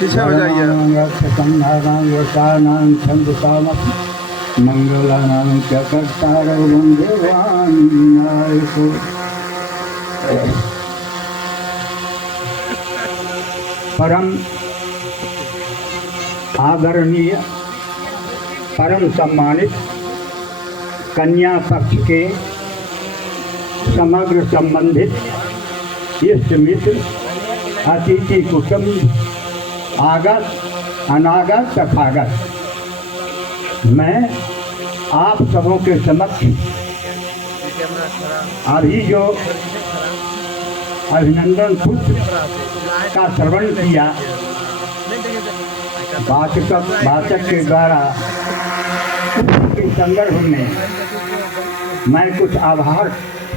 पीछे हो जाइए। मंगलानां च कर्तारं देवान् विनायको। परम आदरणीय, परम सम्मानित कन्या पक्ष के समग्र संबंधित इष्ट मित्र, अतिथि कुटुंब, आगत अनागत तथागत, मैं आप सबों के समक्ष अभी जो अभिनंदन पुत्र का श्रवण किया, वाचक के द्वारा के संदर्भ में मैं कुछ आभार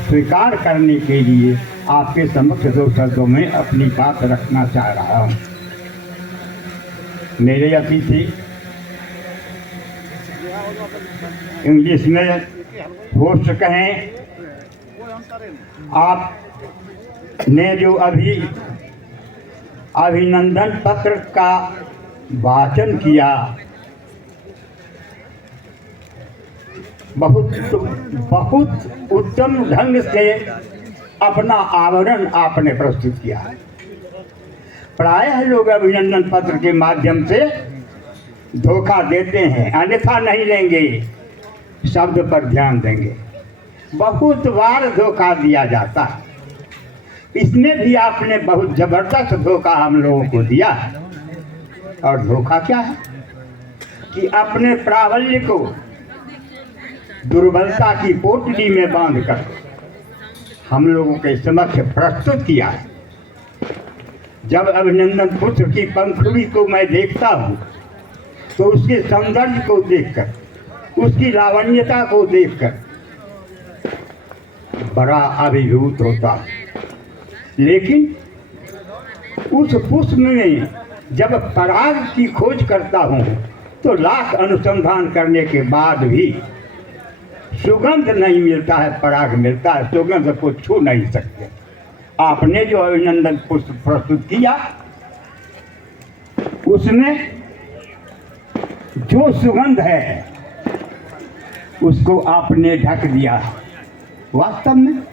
स्वीकार करने के लिए आपके समक्ष दो शब्दों में अपनी बात रखना चाह रहा हूँ। मेरे अतिथि इंग्लिश में होस्ट कहें, आप ने जो अभी अभिनंदन पत्र का वाचन किया, बहुत उत्तम ढंग से अपना आवरण आपने प्रस्तुत किया। प्रायः लोग अभिनंदन पत्र के माध्यम से धोखा देते हैं, अन्यथा नहीं लेंगे, शब्द पर ध्यान देंगे। बहुत बार धोखा दिया जाता है, इसमें भी आपने बहुत जबरदस्त धोखा हम लोगों को दिया। और धोखा क्या है कि अपने प्राबल्य को दुर्बलता की पोटली में बांधकर हम लोगों के समक्ष प्रस्तुत किया है। जब अभिनंदन पुत्र की पंखुड़ी को मैं देखता हूँ तो उसके सौंदर्य को देखकर, उसकी लावण्यता को देखकर बड़ा अभिभूत होता है। लेकिन उस पुष्प में जब पराग की खोज करता हूँ तो लाख अनुसंधान करने के बाद भी सुगंध नहीं मिलता है, पराग मिलता है, सुगंध को छू नहीं सकते। आपने जो अभिनंदन पुष्प प्रस्तुत किया उसमें जो सुगंध है उसको आपने ढक दिया। वास्तव में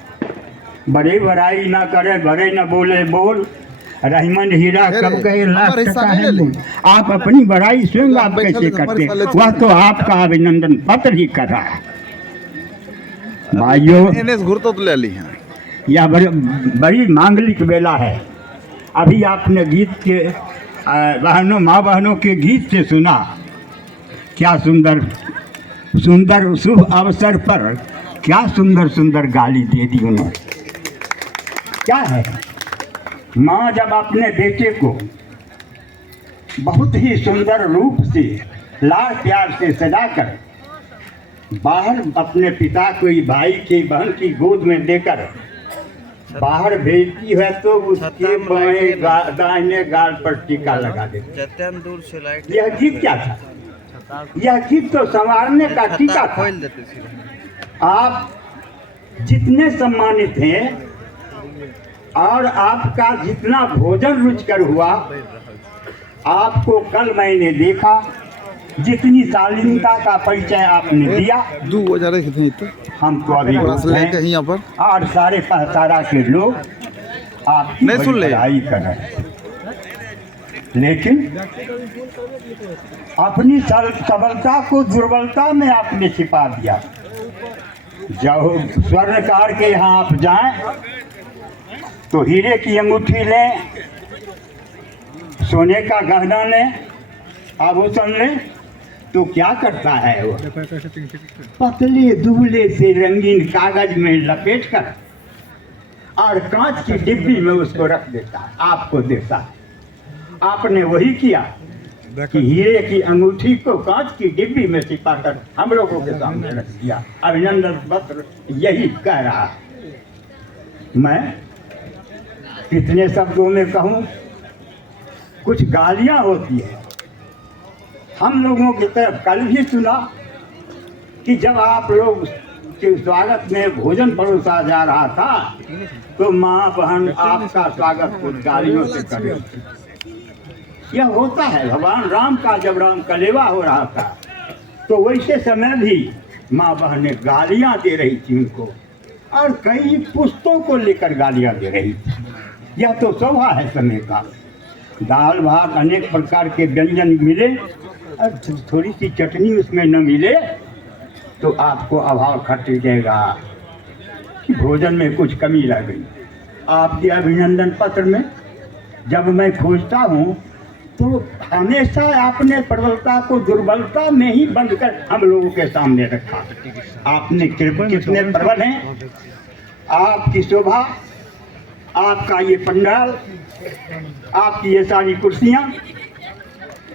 बड़े बड़ाई ना करे, बड़े न बोले बोल, रहमन हीरा कब गए लाख टका है बोल। आप अपनी बड़ाई स्वयं आप कैसे करते, वह तो आपका अभिनंदन पत्र ही कर रहा है। भाइयों, यह बड़ी मांगलिक बेला है। अभी आपने गीत के बहनों, माँ बहनों के गीत से सुना, क्या सुंदर सुंदर शुभ अवसर पर क्या सुंदर सुंदर गाली दे दी उन्होंने। क्या है, माँ जब अपने बेटे को बहुत ही सुंदर रूप से लाड़ प्यार से सजाकर बाहर अपने पिता को, भाई की बहन की गोद में देकर बाहर भेजती है तो उसके बाएं दाहिने गाल पर टीका लगा देती। यह गीत क्या था? यह गीत तो संवारने का टीका था। आप जितने सम्मानित हैं और आपका जितना भोजन रुचिकर हुआ, आपको कल मैंने देखा, जितनी शालीनता का परिचय आपने दिया, हम तो अभी हैं और सारे पहसारा के लोग आपकी बड़ाई कर रहे हैं। लेकिन अपनी सबलता को दुर्बलता में आपने छिपा दिया। जब स्वर्णकार के यहाँ आप जाएं तो हीरे की अंगूठी लें, सोने का गहना लें, आभूषण लें, तो क्या करता है वो? पतले दुबले से रंगीन कागज में लपेटकर और कांच की डिब्बी में उसको रख देता है, आपको देता है। आपने वही किया कि हीरे की अंगूठी को कांच की डिब्बी में छिपाकर हम लोगों के सामने रख दिया। अभिनंदन पत्र यही कह रहा है। मैं कितने शब्दों में कहूँ, कुछ गालियाँ होती है। हम लोगों की तरफ कल भी सुना कि जब आप लोग के स्वागत में भोजन परोसा जा रहा था तो माँ बहन आपका स्वागत कुछ गालियों से कर रही थी। यह होता है। भगवान राम का जब राम कलेवा हो रहा था तो वैसे समय भी माँ बहनें गालियाँ दे रही थी उनको, और कई पुस्तों को लेकर गालियाँ दे रही थी। यह तो स्वभाव है समय का। दाल भात अनेक प्रकार के व्यंजन मिले और थोड़ी सी चटनी उसमें न मिले तो आपको अभाव खट जाएगा कि भोजन में कुछ कमी रह गई। आपके अभिनंदन पत्र में जब मैं खोजता हूँ तो हमेशा आपने प्रबलता को दुर्बलता में ही बंद कर हम लोगों के सामने रखा। आपने कितने प्रबल हैं, आपकी शोभा, आपका ये पंडाल, आपकी ये सारी कुर्सियाँ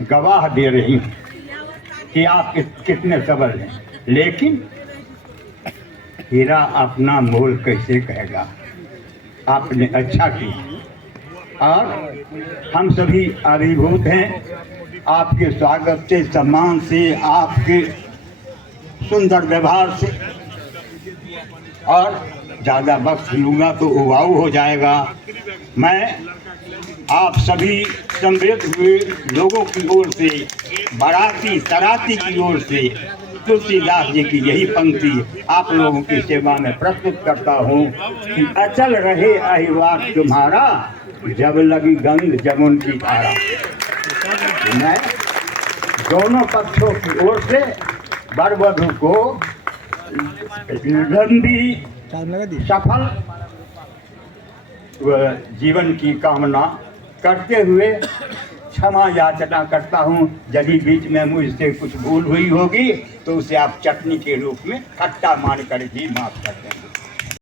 गवाह दे रही हैं कि आप कितने सबल हैं। लेकिन हीरा अपना मोल कैसे कहेगा। आपने अच्छा किया और हम सभी अभिभूत हैं आपके स्वागत से, सम्मान से, आपके सुंदर व्यवहार से। और ज़्यादा वक्त लूँगा तो उबाऊ हो जाएगा। मैं आप सभी संवेद हुए लोगों की ओर से, बाराती सराती की ओर से तुलसीदास जी की यही पंक्ति आप लोगों की सेवा में प्रस्तुत करता हूँ कि अचल रहे अहिवास तुम्हारा, जब लगी गंग जमुन की धारा। मैं दोनों पक्षों की ओर से वर वधू को लंबी सफल जीवन की कामना करते हुए क्षमा याचना करता हूँ। यदि बीच में मुझसे कुछ भूल हुई होगी तो उसे आप चटनी के रूप में खट्टा मान कर ही माफ कर दें।